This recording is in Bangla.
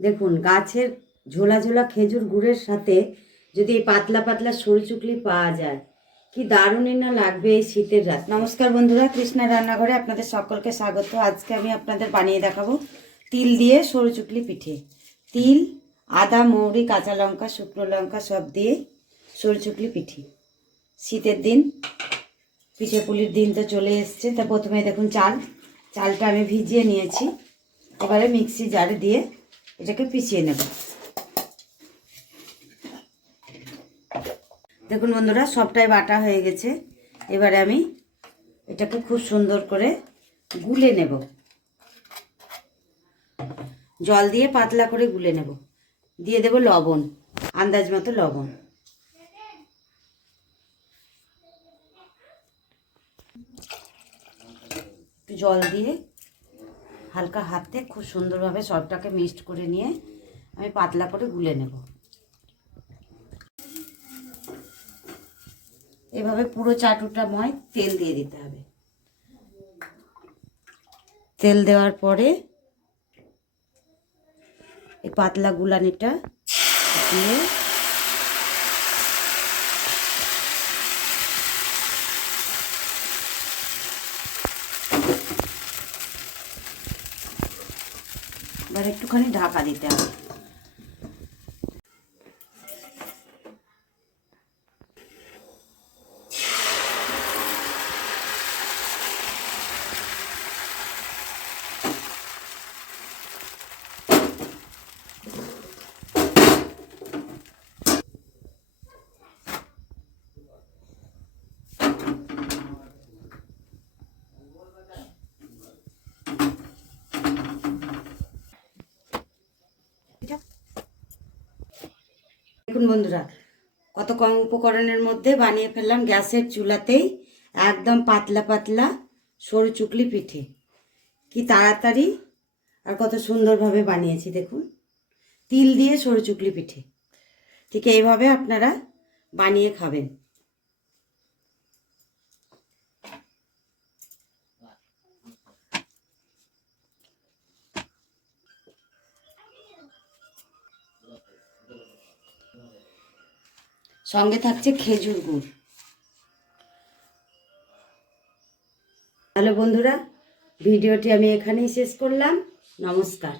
দেখুন গাছের ঝোলা ঝোলা খেজুর গুড়ের সাথে যদি এই পাতলা পাতলা সরু চুকলি পাওয়া যায়, কি দারুণই না লাগবে এই শীতের রাত। নমস্কার বন্ধুরা, কৃষ্ণা রান্নাঘরে আপনাদের সকলকে স্বাগত। আজকে আমি আপনাদের বানিয়ে দেখাবো তিল দিয়ে সরু চুকলি পিঠে। তিল, আদা, মৌরি, কাঁচা লঙ্কা, শুকনো লঙ্কা সব দিয়ে সরু চুকলি পিঠে। শীতের দিন, পিঠে পুলির দিন তো চলে এসছে। তা প্রথমে দেখুন চালটা আমি ভিজিয়ে নিয়েছি। এবারে মিক্সি জারে দিয়ে এটাকে পিষিয়ে নেব। দেখুন বন্ধুরা, সবটাই বাটা হয়ে গেছে। এবারে আমি এটাকে খুব সুন্দর করে গুলে নেব, জল দিয়ে পাতলা করে গুলে নেব। দিয়ে দেব লবণ, আন্দাজ মতো লবণ। জল দিয়ে হালকা হাতে খুব সুন্দরভাবে সবটাকে মিক্সড করে নিয়ে আমি পাতলা করে গুলে নেব। এভাবে পুরো চাটুটাময় তেল দিয়ে দিতে হবে। তেল দেওয়ার পরে এই পাতলা গুলানিটা দিয়ে এবার একটুখানি ঢাকা দিতে হবে। দেখুন বন্ধুরা, কত কম উপকরণের মধ্যে বানিয়ে ফেললাম গ্যাসের চুলাতেই একদম পাতলা পাতলা সরু চুকলি পিঠে। কি তাড়াতাড়ি আর কত সুন্দরভাবে বানিয়েছি দেখুন, তিল দিয়ে সরু চুকলি পিঠে। ঠিক এইভাবে আপনারা বানিয়ে খাবেন। সঙ্গে থাকছে খেজুর গুড়। তাহলে বন্ধুরা, ভিডিওটি আমি এখানেই শেষ করলাম। নমস্কার।